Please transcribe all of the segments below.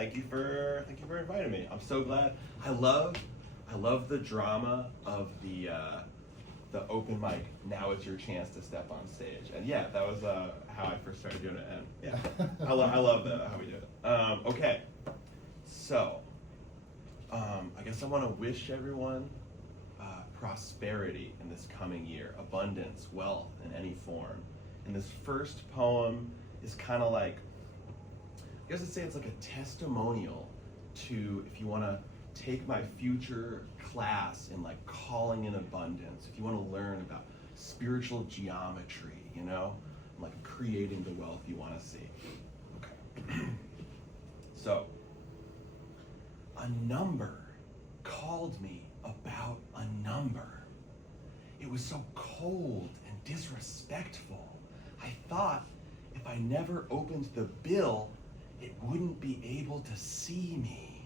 thank you for inviting me. I'm so glad. I love the drama of the open mic. Now it's your chance to step on stage. And yeah, that was how I first started doing it. And yeah, I love how we do it. Okay, so I guess I want to wish everyone prosperity in this coming year, abundance, wealth in any form. And this first poem is kind of like, I guess I'd say it's like a testimonial to, if you want to take my future class in like calling in abundance, if you want to learn about spiritual geometry, you know, like creating the wealth you want to see. Okay. So, a number called me about a number. It was so cold and disrespectful. I thought if I never opened the bill, it wouldn't be able to see me.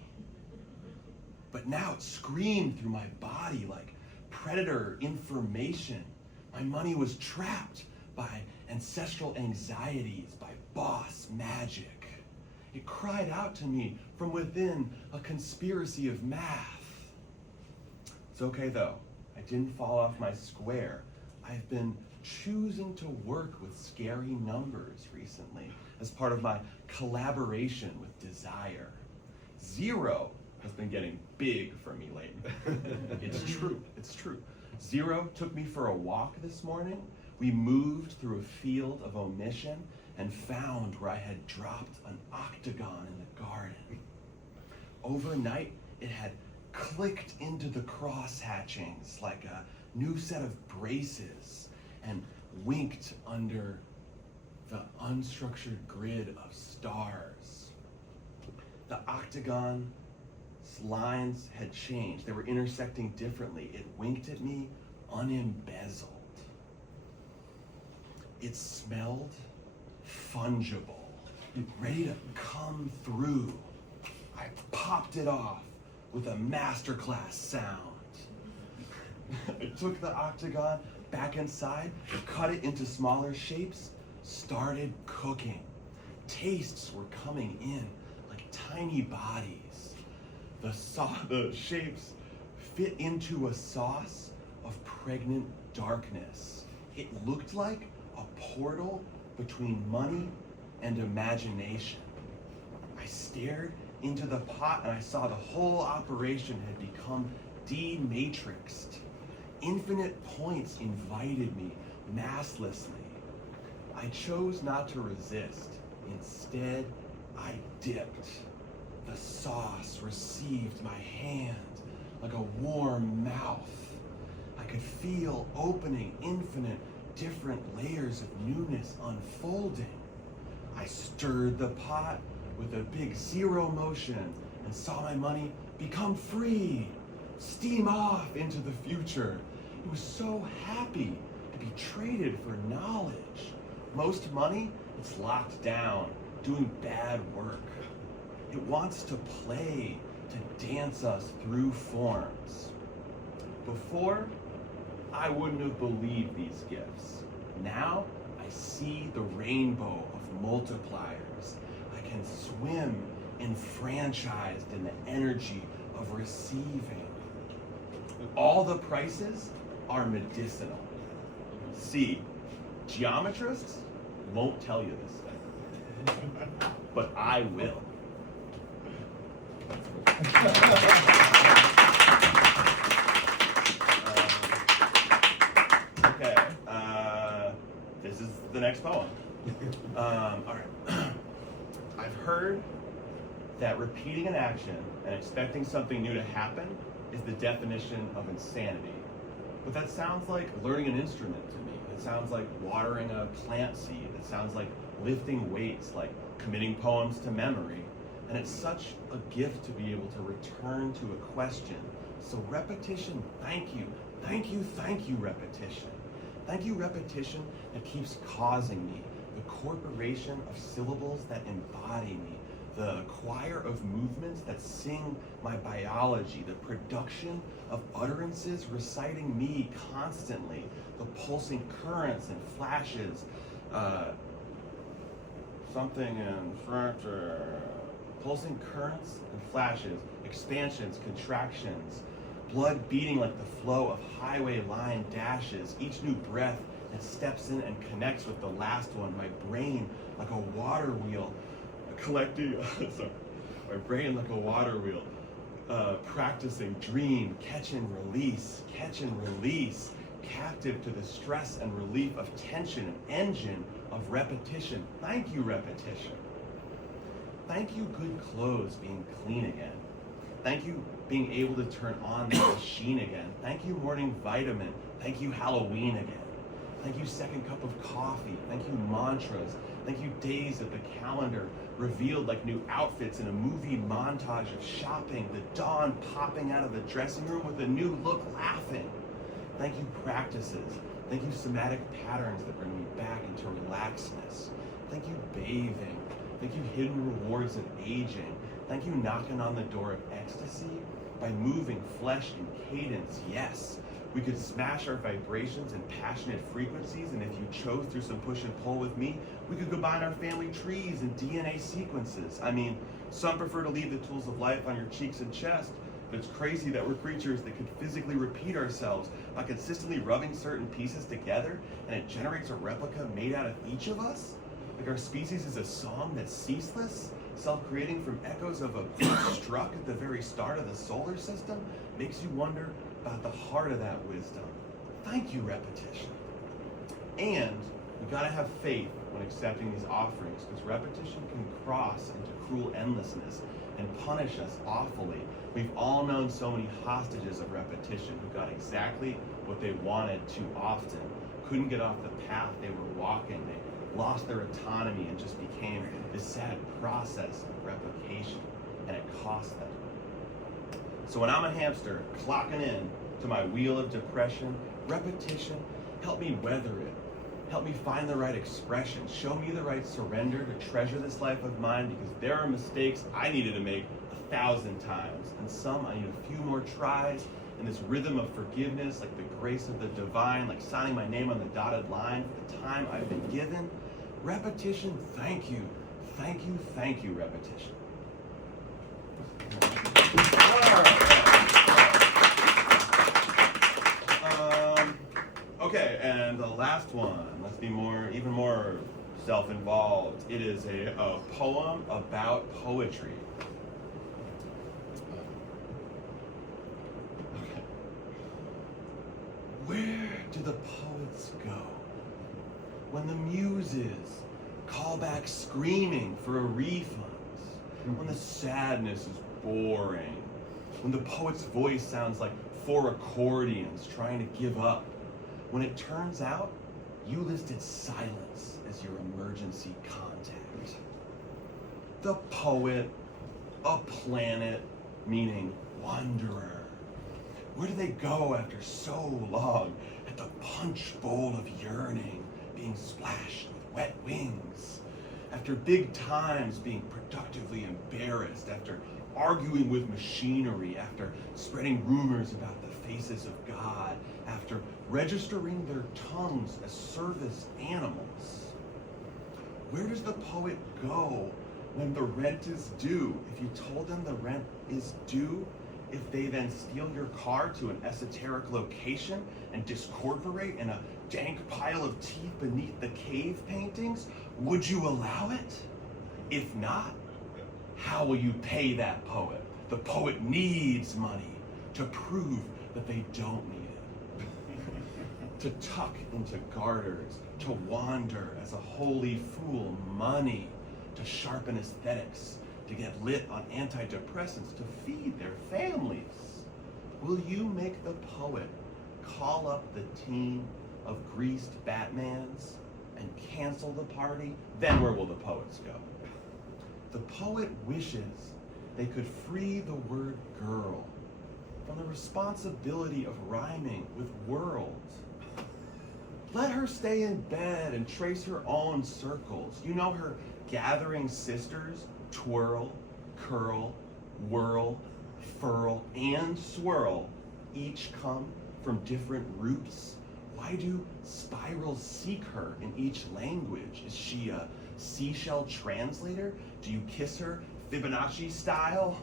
But now it screamed through my body like predator information. My money was trapped by ancestral anxieties, by boss magic. It cried out to me from within a conspiracy of math. It's okay though, I didn't fall off my square. I've been choosing to work with scary numbers recently as part of my collaboration with desire. 0 has been getting big for me lately. It's true. 0 took me for a walk this morning. We moved through a field of omission and found where I had dropped an octagon in the garden. Overnight, it had clicked into the cross-hatchings like a new set of braces and winked under the unstructured grid of stars. The octagon's lines had changed. They were intersecting differently. It winked at me unembezzled. It smelled fungible, ready to come through. I popped it off with a masterclass sound. I took the octagon back inside, cut it into smaller shapes, started cooking. Tastes were coming in like tiny bodies. The shapes fit into a sauce of pregnant darkness. It looked like a portal between money and imagination. I stared into the pot and I saw the whole operation had become dematrixed. Infinite points invited me masslessly. I chose not to resist. Instead, I dipped. The sauce received my hand like a warm mouth. I could feel opening infinite different layers of newness unfolding. I stirred the pot with a big 0 motion and saw my money become free, steam off into the future. It was so happy to be traded for knowledge. Most money, it's locked down, doing bad work. It wants to play, to dance us through forms. Before, I wouldn't have believed these gifts. Now, I see the rainbow of multipliers. I can swim enfranchised in the energy of receiving. All the prices are medicinal. See, geometrists won't tell you this thing, but I will. Okay, this is the next poem. All right. I've heard that repeating an action and expecting something new to happen is the definition of insanity. But that sounds like learning an instrument to me. It sounds like watering a plant seed. It sounds like lifting weights, like committing poems to memory. And it's such a gift to be able to return to a question. So repetition, thank you. Thank you, thank you, repetition. Thank you, repetition that keeps causing me. The corporation of syllables that embody me. The choir of movements that sing my biology. The production of utterances reciting me constantly. The pulsing currents and flashes. Something in front. pulsing currents and flashes, expansions, contractions, blood beating like the flow of highway line dashes, each new breath that steps in and connects with the last one, my brain like a water wheel, collecting, my brain like a water wheel, practicing dream, catch and release, captive to the stress and relief of tension, an engine of repetition. Thank you, repetition. Thank you, good clothes being clean again. Thank you, being able to turn on the machine again. Thank you, morning vitamin. Thank you, Halloween again. Thank you, second cup of coffee. Thank you, mantras. Thank you, days of the calendar revealed like new outfits in a movie montage of shopping. The dawn popping out of the dressing room with a new look, laughing. Thank you, practices. Thank you, somatic patterns that bring me back into relaxedness. Thank you, bathing. Thank you, hidden rewards of aging. Thank you, knocking on the door of ecstasy by moving flesh in cadence. Yes, we could smash our vibrations and passionate frequencies, and if you chose through some push and pull with me, we could combine our family trees and DNA sequences. I mean, some prefer to leave the tools of life on your cheeks and chest, but it's crazy that we're creatures that could physically repeat ourselves by consistently rubbing certain pieces together, and it generates a replica made out of each of us? Like our species is a song that's ceaseless, self-creating from echoes of a beat struck at the very start of the solar system, makes you wonder about the heart of that wisdom. Thank you, repetition. And we gotta have faith when accepting these offerings, because repetition can cross into cruel endlessness and punish us awfully. We've all known so many hostages of repetition who got exactly what they wanted too often, couldn't get off the path they were walking. They lost their autonomy and just became this sad process of replication, and it cost them. So when I'm a hamster clocking in to my wheel of depression, repetition, help me weather it. Help me find the right expression. Show me the right surrender to treasure this life of mine, because there are mistakes I needed to make 1,000 times, and some I need a few more tries, and this rhythm of forgiveness, like the grace of the divine, like signing my name on the dotted line for the time I've been given. Repetition, thank you, repetition. Okay, and the last one, let's be even more self-involved. It is a poem about poetry. Okay. Where do the poets go when the muses call back screaming for a refund? When the sadness is boring? When the poet's voice sounds like 4 accordions trying to give up? When it turns out you listed silence as your emergency contact? The poet, a planet, meaning wanderer. Where do they go after so long at the punch bowl of yearning, being splashed with wet wings? After big times being productively embarrassed, after arguing with machinery, after spreading rumors about the faces of God, after registering their tongues as service animals? Where does the poet go when the rent is due? If you told them the rent is due, if they then steal your car to an esoteric location and discorporate in a dank pile of teeth beneath the cave paintings, would you allow it? If not, how will you pay that poet? The poet needs money to prove that they don't need it. To tuck into garters, to wander as a holy fool, money, to sharpen aesthetics, to get lit on antidepressants, to feed their families. Will you make the poet call up the team of greased Batmans and cancel the party? Then where will the poets go? The poet wishes they could free the word girl from the responsibility of rhyming with world. Let her stay in bed and trace her own circles. You know her gathering sisters, twirl, curl, whirl, furl, and swirl, each come from different roots. Why do spirals seek her in each language? Is she a seashell translator? Do you kiss her Fibonacci style,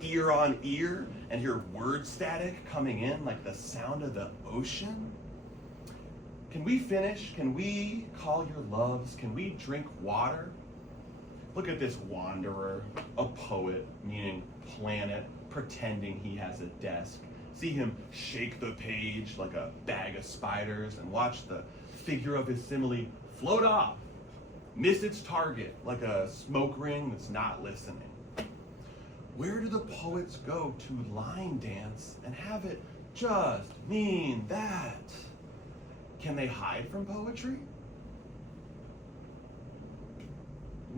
ear on ear, and hear word static coming in like the sound of the ocean? Can we finish? Can we call your loves? Can we drink water? Look at this wanderer, a poet, meaning planet, pretending he has a desk. See him shake the page like a bag of spiders and watch the figure of his simile float off, miss its target like a smoke ring that's not listening. Where do the poets go to line dance and have it just mean that? Can they hide from poetry?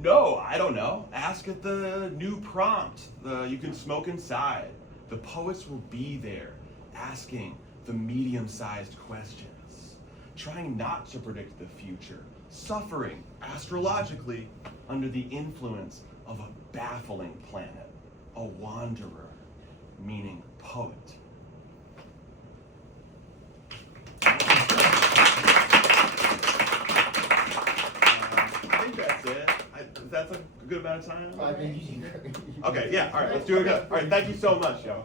No, I don't know. Ask at the new prompt. You can smoke inside. The poets will be there asking the medium-sized questions, trying not to predict the future, suffering astrologically under the influence of a baffling planet, a wanderer, meaning poet. I think that's it. That's a good amount of time? I think you can. Okay, yeah, all right, let's do it again. All right, thank you so much, yo.